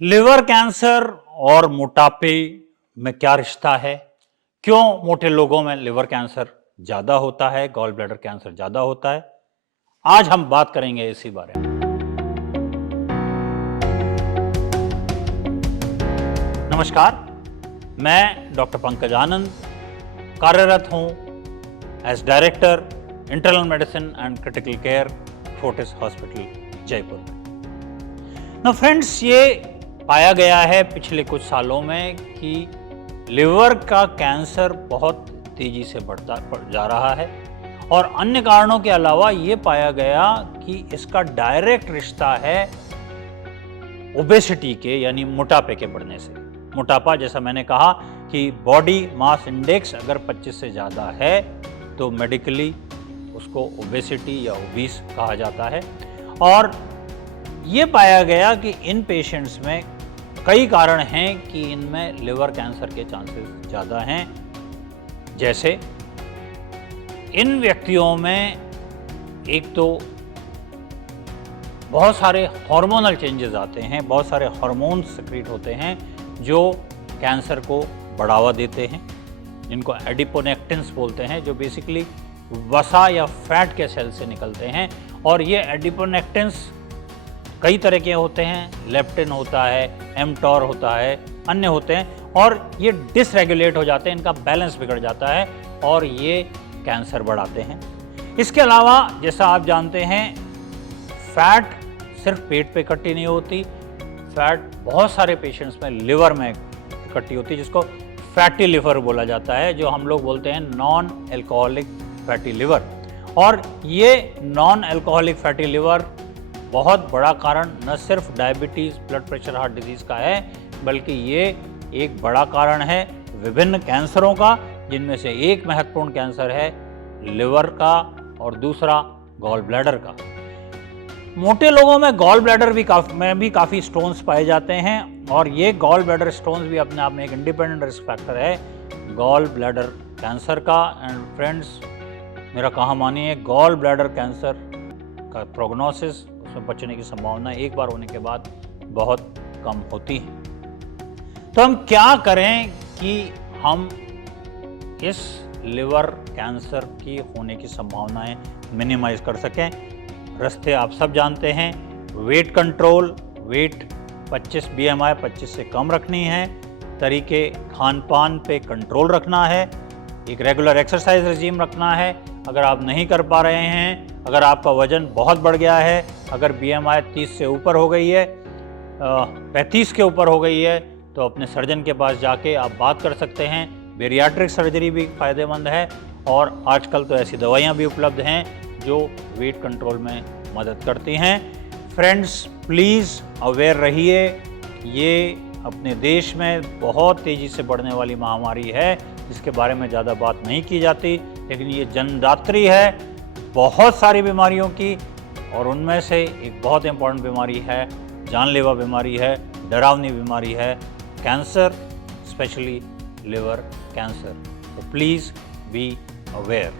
Liver cancer और मोटापे में क्या रिश्ता है? क्यों मोटे लोगों में लिवर कैंसर ज़्यादा होता है, गॉल ब्लैडर कैंसर ज़्यादा होता है? आज हम बात करेंगे इसी बारे में। नमस्कार, मैं डॉक्टर पंकज आनंद कार्यरत हूँ as director internal medicine and critical care, Fortis hospital Jaipur में। ना फ्रेंड्स, ये पाया गया है पिछले कुछ सालों में कि लिवर का कैंसर बहुत तेजी से बढ़ता जा रहा है और अन्य कारणों के अलावा ये पाया गया कि इसका डायरेक्ट रिश्ता है ओबेसिटी के यानी मोटापे के बढ़ने से। मोटापा, जैसा मैंने कहा कि बॉडी मास इंडेक्स अगर 25 से ज़्यादा है तो मेडिकली उसको ओबेसिटी या ओबीस कहा जाता है। और ये पाया गया कि इन पेशेंट्स में कई कारण हैं कि इनमें लिवर कैंसर के चांसेस ज़्यादा हैं। जैसे इन व्यक्तियों में एक तो बहुत सारे हार्मोनल चेंजेस आते हैं, बहुत सारे हार्मोन्स सिक्रीट होते हैं जो कैंसर को बढ़ावा देते हैं, जिनको एडिपोनेक्टिन्स बोलते हैं, जो बेसिकली वसा या फैट के सेल से निकलते हैं। और ये एडिपोनेक्टिन्स कई तरह के होते हैं, लेप्टिन होता है, एमटॉर होता है, अन्य होते हैं, और ये डिसरेगुलेट हो जाते हैं, इनका बैलेंस बिगड़ जाता है और ये कैंसर बढ़ाते हैं। इसके अलावा जैसा आप जानते हैं, फैट सिर्फ पेट पे इकट्ठी नहीं होती, फैट बहुत सारे पेशेंट्स में लिवर में इकट्ठी होती है, जिसको फैटी लिवर बोला जाता है, जो हम लोग बोलते हैं नॉन एल्कोहलिक फैटी लिवर। और ये नॉन एल्कोहलिक फैटी लिवर बहुत बड़ा कारण न सिर्फ diabetes, blood pressure, heart disease का है, बल्कि ये एक बड़ा कारण है विभिन्न कैंसरों का, जिनमें से एक महत्वपूर्ण कैंसर है लिवर का और दूसरा गॉल ब्लैडर का। मोटे लोगों में गॉल ब्लैडर भी काफ़ी स्टोन्स पाए जाते हैं, और ये गॉल ब्लैडर स्टोन्स भी अपने आप में एक इंडिपेंडेंट रिस्क फैक्टर है गॉल ब्लैडर कैंसर का। एंड फ्रेंड्स, मेरा कहा मानिए, गॉल ब्लैडर कैंसर का प्रोग्नोसिस, उसमें बचने की संभावना एक बार होने के बाद बहुत कम होती है। तो हम क्या करें कि हम इस लिवर कैंसर की होने की संभावनाएं मिनिमाइज कर सकें? रास्ते आप सब जानते हैं। वेट कंट्रोल, वेट 25 BMI 25 से कम रखनी है, तरीके खान पान पे कंट्रोल रखना है, एक रेगुलर एक्सरसाइज रिजीम रखना है। अगर आप नहीं कर पा रहे हैं, अगर आपका वज़न बहुत बढ़ गया है, अगर BMI 30 से ऊपर हो गई है, 35 के ऊपर हो गई है, तो अपने सर्जन के पास जाके आप बात कर सकते हैं। बेरियाट्रिक सर्जरी भी फ़ायदेमंद है, और आजकल तो ऐसी दवाइयाँ भी उपलब्ध हैं जो वेट कंट्रोल में मदद करती हैं। फ्रेंड्स, प्लीज़ अवेयर रहिए। ये अपने देश में बहुत तेज़ी से बढ़ने वाली महामारी है, जिसके बारे में ज़्यादा बात नहीं की जाती, लेकिन ये जनदात्री है बहुत सारी बीमारियों की, और उनमें से एक बहुत इंपॉर्टेंट बीमारी है, जानलेवा बीमारी है, डरावनी बीमारी है कैंसर, स्पेशली लिवर कैंसर। तो प्लीज़ बी अवेयर।